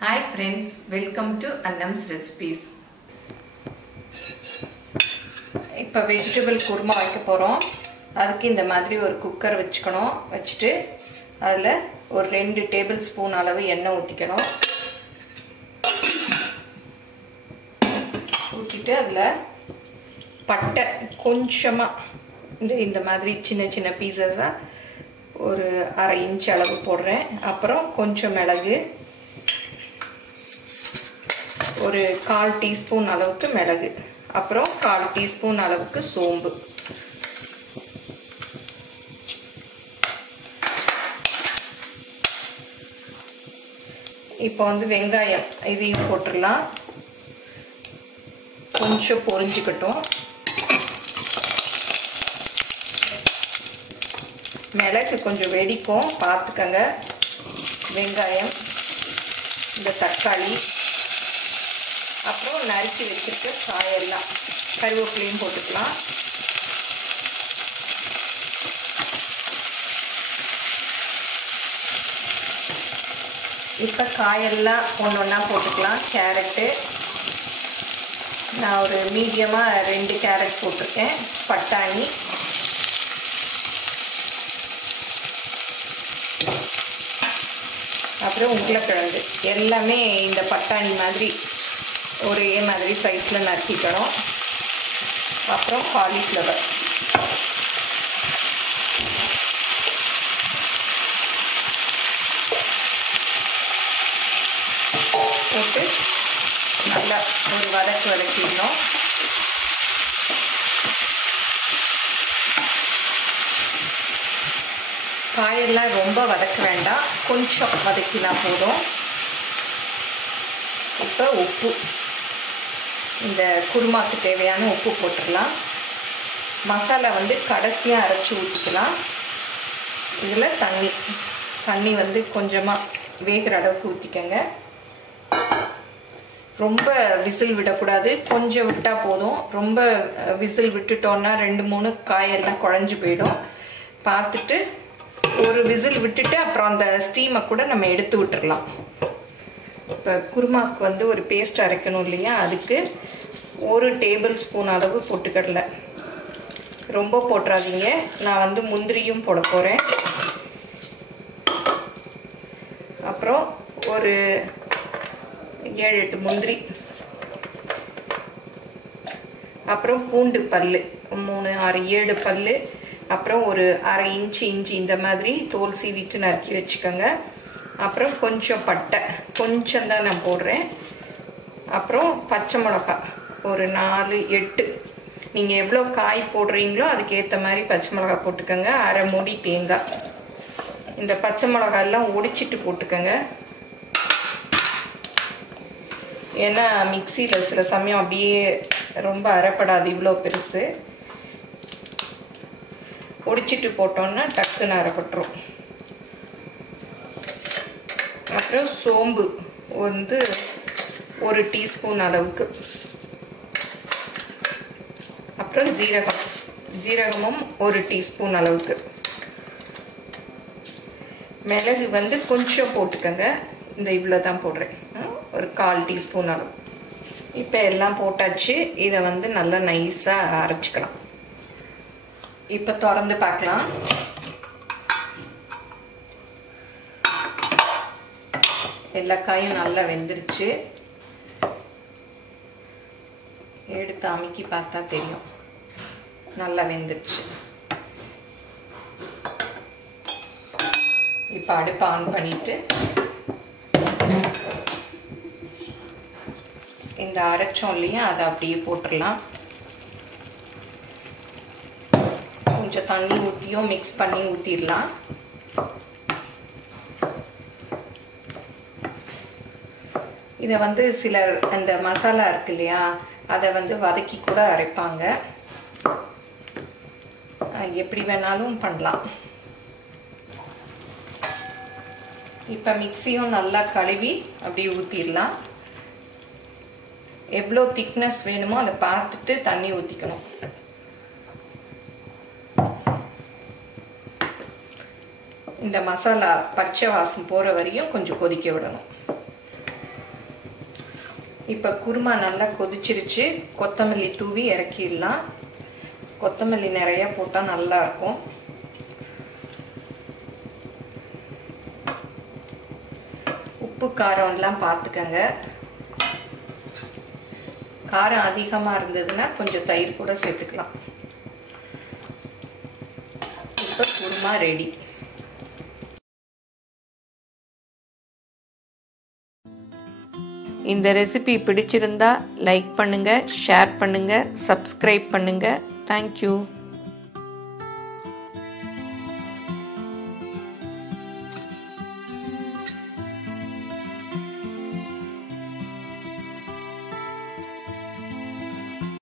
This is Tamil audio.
Hi friends, welcome to Annam's Recipes. இப்போ vegetable kurma வைக்க போறோம். அதுக்கு இந்த மாதிரி ஒரு குக்கர் வெச்சுக்கணும். வெச்சிட்டு அதுல ஒரு 2 டேபிள் ஸ்பூன் அளவு எண்ணெய் ஊத்திக்கணும். ஊத்திட்டு அதுல பட்டை கொஞ்சமா இந்த மாதிரி சின்ன சின்ன பீசஸா ஒரு 1/2 இன்ச் அளவு போடுறேன். அப்புறம் கொஞ்சம் மிளகு, ஒரு 1/4 டீஸ்பூன் அளவுக்கு மிளகு, அப்புறம் 1/4 டீஸ்பூன் அளவுக்கு சோம்பு. இப்போ வெங்காயம் இதையும் போட்டுடலாம். கொஞ்சம் பொரிஞ்சுக்கட்டும். மிளகு கொஞ்சம் வெடிக்கும், பார்த்துக்கங்க. வெங்காயம், இந்த தக்காளி, அப்புறம் நறுக்கி வச்சிருக்க காயெல்லாம், கருவேப்பிலையும் போட்டுக்கலாம். இப்போ காயெல்லாம் ஒன்று ஒன்றா போட்டுக்கலாம். கேரட்டு நான் ஒரு மீடியமாக 2 கேரட் போட்டிருக்கேன். பட்டாணி, அப்புறம் உருளைக்கிழங்கு எல்லாமே இந்த பட்டாணி மாதிரி ஒரே மாதிரி சைஸில் நறுக்கிக்கணும். அப்புறம் காலிஃப்ளவர், போட்டு நல்லா ஒரு வதக்கிடணும். காயெல்லாம் ரொம்ப வதக்க வேண்டாம், கொஞ்சம் வதக்கினா போதும். இப்போ உப்பு, இந்த குருமாக்கு தேவையான உப்பு போட்டுடலாம். மசாலா கடைசியாக அரைச்சி ஊற்றிக்கலாம். இதில் தண்ணி கொஞ்சமாக வேகிற அளவுக்கு ஊற்றிக்கங்க. ரொம்ப விசில் விடக்கூடாது, கொஞ்சம் விட்டால் போதும். ரொம்ப விசில் விட்டுட்டோன்னா 2-3 காயெல்லாம் குழஞ்சி போயிடும். பார்த்துட்டு ஒரு விசில் விட்டுட்டு அப்புறம் அந்த ஸ்டீமை கூட நம்ம எடுத்து விட்டுடலாம். இப்போ குருமாவுக்கு ஒரு பேஸ்ட் அரைக்கணும் இல்லையா, அதுக்கு 1 டேபிள் ஸ்பூன் அளவு பொட்டுக்கடலை. ரொம்ப போட்டுறாதீங்க, நான் முந்திரியும் போட போகிறேன். அப்புறம் ஒரு 7-8 முந்திரி, அப்புறம் பூண்டு பல் 3, 6, 7 பல், அப்புறம் ஒரு 1/2 இன்ச் இஞ்சி இந்த மாதிரி தோல் சீவிட்டு நறுக்கி வச்சுக்கோங்க. அப்புறம் கொஞ்சம் பட்டை, கொஞ்சம் தான் நான் போடுறேன். அப்புறம் பச்சை மிளகாய் ஒரு 4-8, நீங்கள் எவ்வளோ காய் போடுறீங்களோ அதுக்கேற்ற மாதிரி பச்சை மிளகாய் போட்டுக்கோங்க. 1/2 மூடி தேங்காய். இந்த பச்சை மிளகாயெல்லாம் ஒடிச்சிட்டு போட்டுக்கோங்க. ஏன்னா மிக்சியில் சில சமயம் அப்படியே ரொம்ப அரைப்படாது, இவ்வளோ பெருசு. ஒடிச்சிட்டு போட்டோன்னா டக்குன்னு அரைப்பட்டுரும். அப்புறம் சோம்பு 1 டீஸ்பூன் அளவுக்கு. அப்புறம் ஜீரகமும் 1 டீஸ்பூன் அளவுக்கு. மிளகு கொஞ்சம் போட்டுக்கோங்க, இந்த இவ்வளோ தான் போடுறேன், ஒரு 1/4 டீஸ்பூன் அளவு. இப்போ எல்லாம் போட்டாச்சு. இதை நல்லா நைஸாக அரைச்சிக்கலாம். இப்போ திறந்து பார்க்கலாம். எல்லா காயும் நல்லா வெந்துருச்சு. எடுத்து அமுக்கி பார்த்தா தெரியும், நல்லா வெந்துருச்சு. இப்போ அடுப்பை ஆன் பண்ணிட்டு இந்த அரைச்சோம் இல்லையா, அதை அப்படியே போட்டுடலாம். கொஞ்சம் தண்ணி ஊற்றியும் மிக்ஸ் பண்ணி ஊற்றிடலாம். இதை சிலர் அந்த மசாலா இருக்கு இல்லையா, அதை வதக்கி கூட அரைப்பாங்க. எப்படி வேணாலும் பண்ணலாம். இப்போ மிக்ஸியும் நல்லா கழுவி அப்படியே ஊற்றிடலாம். எவ்வளோ திக்னஸ் வேணுமோ அதை பார்த்துட்டு தண்ணி ஊற்றிக்கணும். இந்த மசாலா பச்சை வாசம் போற வரையும் கொஞ்சம் கொதிக்க விடணும். இப்போ குருமா நல்லா கொதிச்சிருச்சு. கொத்தமல்லி தூவி இறக்கிடலாம். கொத்தமல்லி நிறைய போட்டால் நல்லா இருக்கும். உப்பு காரம் எல்லாம் பார்த்துக்கங்க. காரம் அதிகமாக இருந்ததுன்னா கொஞ்சம் தயிர் கூட சேர்த்துக்கலாம். இப்போ குருமா ரெடி. இந்த ரெசிபி பிடிச்சிருந்தா லைக் பண்ணுங்க, ஷேர் பண்ணுங்க, சப்ஸ்கிரைப் பண்ணுங்க. தேங்க்யூ.